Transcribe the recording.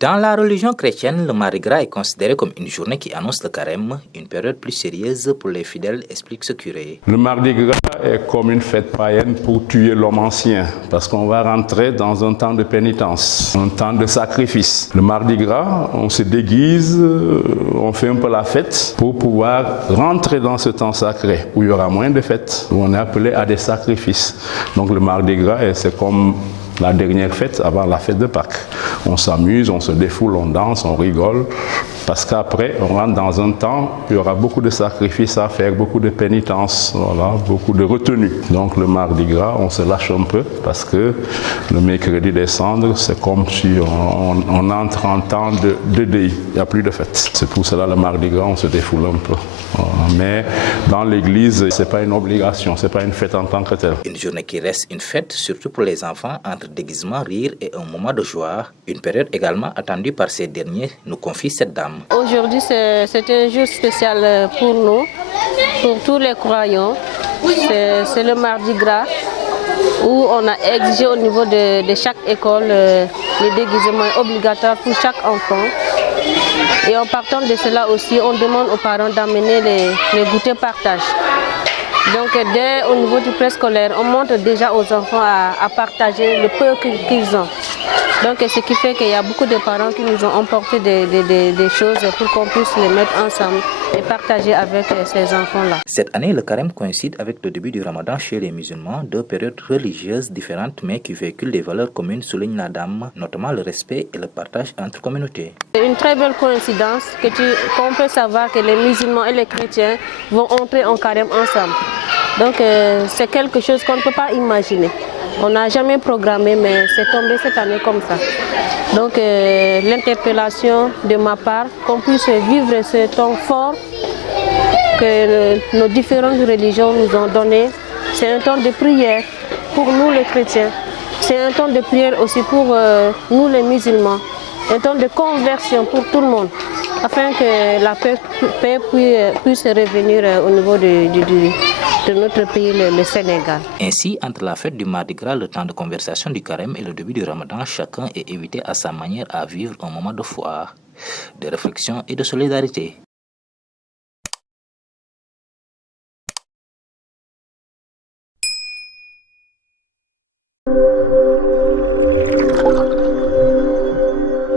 Dans la religion chrétienne, le Mardi Gras est considéré comme une journée qui annonce le carême, une période plus sérieuse pour les fidèles, explique ce curé. Le Mardi Gras est comme une fête païenne pour tuer l'homme ancien, parce qu'on va rentrer dans un temps de pénitence, un temps de sacrifice. Le Mardi Gras, on se déguise, on fait un peu la fête pour pouvoir rentrer dans ce temps sacré, où il y aura moins de fêtes, où on est appelé à des sacrifices. Donc le Mardi Gras, c'est comme la dernière fête avant la fête de Pâques. On s'amuse, on se défoule, on danse, on rigole, parce qu'après, on rentre dans un temps où il y aura beaucoup de sacrifices à faire, beaucoup de pénitences, voilà, beaucoup de retenue. Donc le Mardi Gras, on se lâche un peu, parce que le mercredi des cendres, c'est comme si on entre en temps de deuil, il n'y a plus de fête. C'est pour cela le Mardi Gras, on se défoule un peu. Voilà. Mais dans l'église, ce n'est pas une obligation, ce n'est pas une fête en tant que telle. Une journée qui reste une fête, surtout pour les enfants, entre déguisement, rire et un moment de joie. Une période également attendue par ces derniers, nous confie cette dame. Aujourd'hui, c'est un jour spécial pour nous, pour tous les croyants. C'est le Mardi Gras où on a exigé au niveau de chaque école le déguisement obligatoire pour chaque enfant. Et en partant de cela aussi, on demande aux parents d'amener les goûters partage. Donc dès au niveau du préscolaire, on montre déjà aux enfants à partager le peu qu'ils ont. Donc ce qui fait qu'il y a beaucoup de parents qui nous ont emporté des choses pour qu'on puisse les mettre ensemble et partager avec ces enfants-là. Cette année, le carême coïncide avec le début du Ramadan chez les musulmans, deux périodes religieuses différentes mais qui véhiculent des valeurs communes, souligne la dame, notamment le respect et le partage entre communautés. C'est une très belle coïncidence qu'on peut savoir que les musulmans et les chrétiens vont entrer en carême ensemble. Donc c'est quelque chose qu'on ne peut pas imaginer. On n'a jamais programmé, mais c'est tombé cette année comme ça. Donc l'interpellation de ma part, qu'on puisse vivre ce temps fort que nos différentes religions nous ont donné, c'est un temps de prière pour nous les chrétiens. C'est un temps de prière aussi pour nous les musulmans. Un temps de conversion pour tout le monde, afin que la paix puisse revenir au niveau de notre pays, le Sénégal. Ainsi, entre la fête du Mardi Gras, le temps de conversation du carême et le début du Ramadan, chacun est invité à sa manière à vivre un moment de foi, de réflexion et de solidarité.